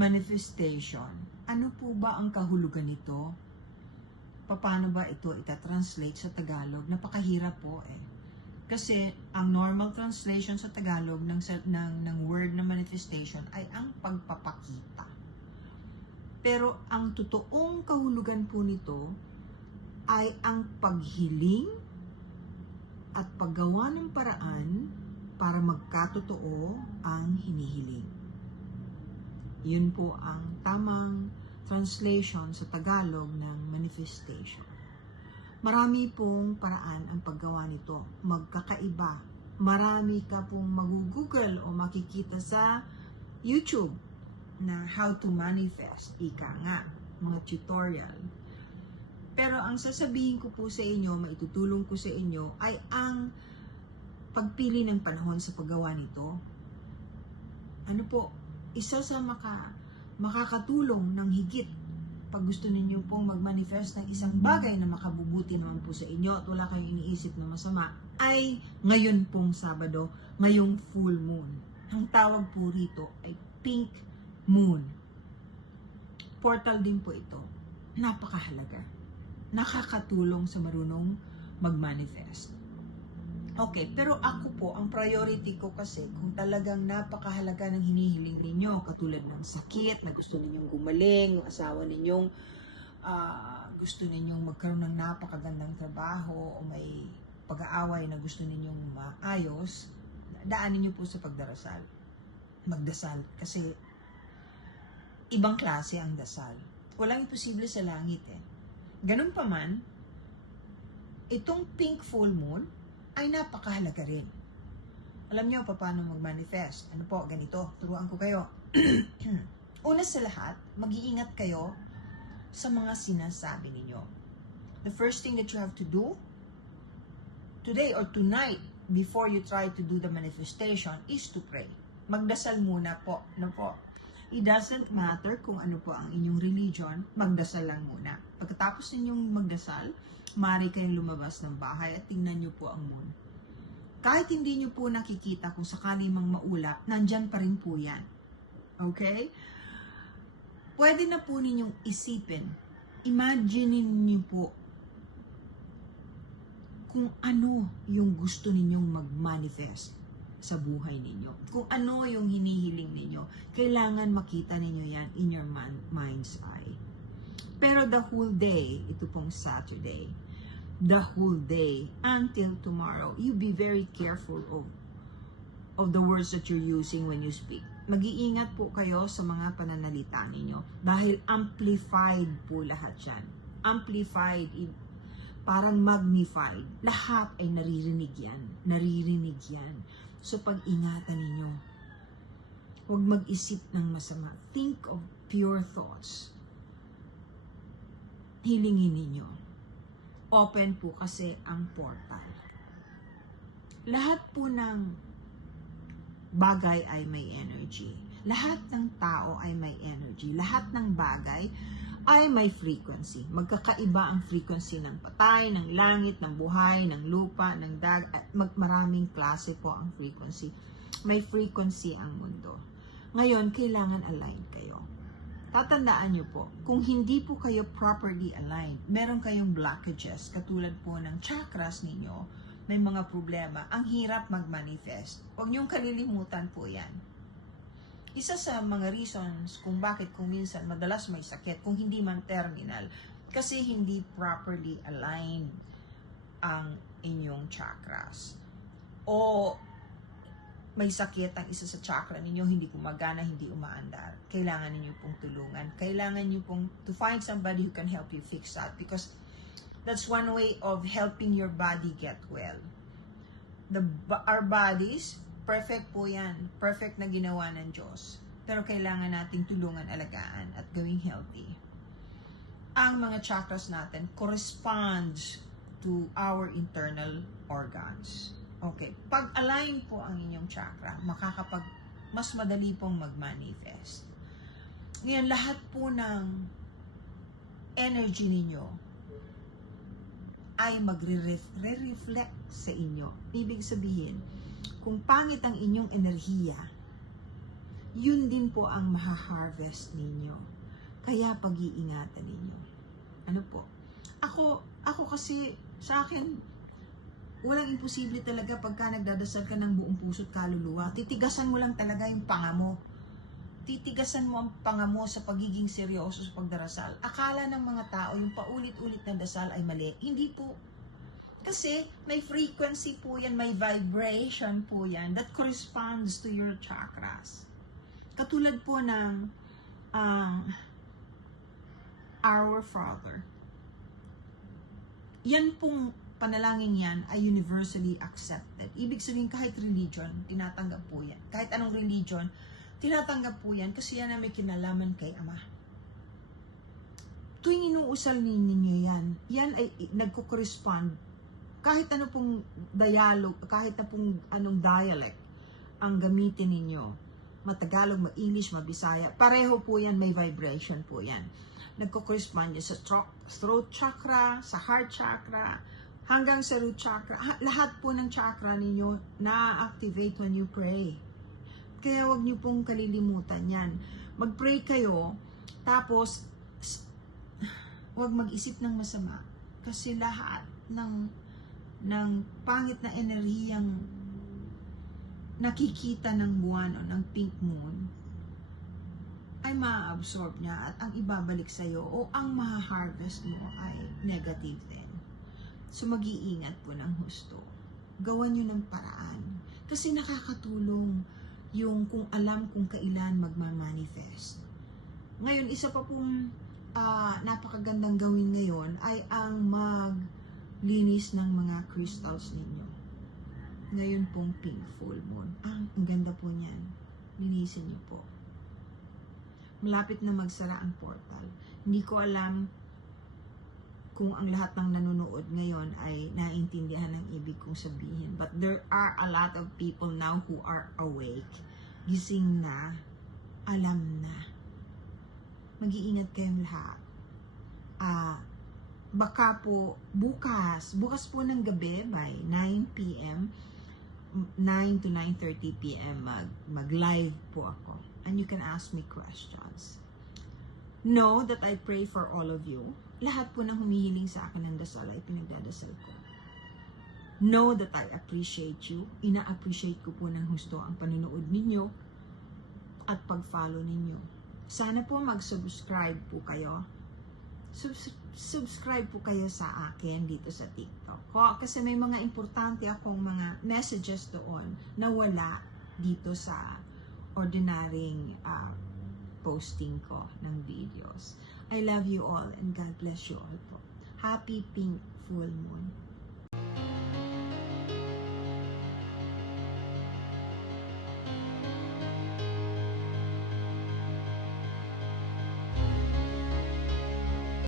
manifestation. Ano po ba ang kahulugan nito? Paano ba ito itatranslate sa Tagalog? Napakahirap po eh. Kasi ang normal translation sa Tagalog ng word na manifestation ay ang pagpapakita. Pero ang totoong kahulugan po nito ay ang paghiling at paggawa ng paraan para magkatotoo ang hinihiling. Yun po ang tamang translation sa Tagalog ng manifestation. Marami pong paraan ang paggawa nito. Magkakaiba. Marami ka pong mag-google o makikita sa YouTube na how to manifest. Ika nga, mga tutorial. Pero ang sasabihin ko po sa inyo, maitutulong ko sa inyo, ay ang pagpili ng panahon sa paggawa nito. Ano po, isa sa makakatulong ng higit pag gusto ninyo pong mag-manifest ng isang bagay na makabubuti naman po sa inyo at wala kayong iniisip na masama, ay ngayon pong Sabado, ngayong full moon. Ang tawag po rito ay pink moon. Portal din po ito. Napakahalaga. Nakakatulong sa marunong mag-manifest. Okay, pero ako po, ang priority ko kasi, kung talagang napakahalaga ng hinihiling ninyo, katulad ng sakit na gusto ninyong gumaling, yung asawa ninyong gusto ninyong magkaroon ng napakagandang trabaho, o may pag-aaway na gusto ninyong maayos, daanin niyo po sa pagdarasal. Magdasal. Kasi ibang klase ang dasal. Walang imposible sa langit eh. Ganun pa man, itong pink full moon, ay napakahalaga rin. Alam niyo pa paano mag-manifest. Ano po, ganito, turuan ko kayo. Una sa lahat, mag-iingat kayo sa mga sinasabi ninyo. The first thing that you have to do, today or tonight, before you try to do the manifestation, is to pray. Magdasal muna po. Ano po? It doesn't matter kung ano po ang inyong religion, magdasal lang muna. Pagkatapos ninyong magdasal, maaari kayong lumabas ng bahay at tingnan nyo po ang moon. Kahit hindi nyo po nakikita kung sakali mang maulap, nandyan pa rin po yan. Okay? Pwede na po ninyong isipin, imagine niyo po kung ano yung gusto ninyong mag-manifest sa buhay ninyo. Kung ano yung hinihiling ninyo, kailangan makita ninyo yan in your mind's eye. Pero the whole day, ito pong Saturday, the whole day until tomorrow, you be very careful of the words that you're using when you speak. Mag-iingat po kayo sa mga pananalita ninyo dahil amplified po lahat yan. Amplified, parang magnified. Lahat ay naririnig yan. Naririnig yan. So pag-ingatan ninyo, huwag mag-isip ng masama. Think of pure thoughts. Hilingin ninyo. Open po kasi ang portal. Lahat po ng bagay ay may energy. Lahat ng tao ay may energy. Lahat ng bagay ay may frequency. Magkakaiba ang frequency ng patay, ng langit, ng buhay, ng lupa, ng dagat. Maraming klase po ang frequency. May frequency ang mundo. Ngayon, kailangan align kayo. Tatandaan nyo po, kung hindi po kayo properly aligned, meron kayong blockages, katulad po ng chakras ninyo, may mga problema, ang hirap mag-manifest. Huwag nyong kalilimutan po yan. Isa sa mga reasons kung bakit kung minsan madalas may sakit, kung hindi man terminal, kasi hindi properly aligned ang inyong chakras. O may sakit ang isa sa chakra ninyo, hindi gumagana, hindi umaandar. Kailangan niyo pong tulungan. Kailangan niyo pong to find somebody who can help you fix that, because that's one way of helping your body get well. Our bodies, perfect po yan. Perfect na ginawa ng Diyos. Pero kailangan nating tulungan, alagaan, at gawing healthy. Ang mga chakras natin corresponds to our internal organs. Okay, pag-align po ang inyong chakra, mas madali pong mag-manifest. Ngayon, lahat po ng energy ninyo ay magre-reflect sa inyo. Ibig sabihin, kung pangit ang inyong enerhiya, yun din po ang maha-harvest ninyo. Kaya pag-iingatan ninyo. Ano po? Ako kasi, sa akin, walang imposible talaga pagka nagdadasal ka ng buong puso't kaluluwa. Titigasan mo lang talaga yung panga mo. Titigasan mo ang panga mo sa pagiging seryoso sa pagdarasal. Akala ng mga tao yung paulit-ulit na dasal ay mali. Hindi po. Kasi may frequency po yan, may vibration po yan that corresponds to your chakras. Katulad po ng Our Father. Yan pong panalangin yan ay universally accepted. Ibig sabihin kahit religion, tinatanggap po yan. Kahit anong religion, tinatanggap po yan kasi yan na may kinalaman kay Ama. Tuwing inuusal ninyo yan ay nagko-correspond. Kahit ano pong dialogue, kahit na pong anong dialect ang gamitin ninyo, Matagalog, ma-English, ma-Bisaya, pareho po yan, may vibration po yan. Nagko-correspond yan sa throat chakra, sa heart chakra, hanggang sa root chakra. Lahat po ng chakra ninyo na-activate when you pray. Kaya wag niyo pong kalilimutan yan. Mag-pray kayo, tapos wag mag-isip ng masama. Kasi lahat ng pangit na enerhiyang nakikita ng buwan o ng pink moon ay ma-absorb niya at ang ibabalik sa'yo o ang ma-harvest mo ay negative din. So, mag-iingat po ng husto. Gawan nyo ng paraan. Kasi nakakatulong yung kung alam kung kailan magmamanifest. Ngayon, isa pa pong napakagandang gawin ngayon ay ang maglinis ng mga crystals ninyo. Ngayon pong pink full moon. Ang ganda po niyan. Linisin niyo po. Malapit na magsara ang portal. Hindi ko alam kung ang lahat ng nanonood ngayon ay naintindihan ng ibig kong sabihin. But there are a lot of people now who are awake. Gising na. Alam na. Mag-iingat kayong lahat. Baka po bukas po ng gabi by 9 p.m., 9 to 9:30 p.m. mag-live po ako. And you can ask me questions. Know that I pray for all of you. Lahat po ng humihiling sa akin ng dasal ay pinagdadasal ko. Know that I appreciate you. Ina-appreciate ko po ng husto ang panunood ninyo at pag-follow ninyo. Sana po mag-subscribe po kayo. Subscribe po kayo sa akin dito sa TikTok. Kasi may mga importante akong mga messages doon na wala dito sa ordinaryong posting ko ng videos. I love you all and God bless you all po. Happy Pink Full Moon.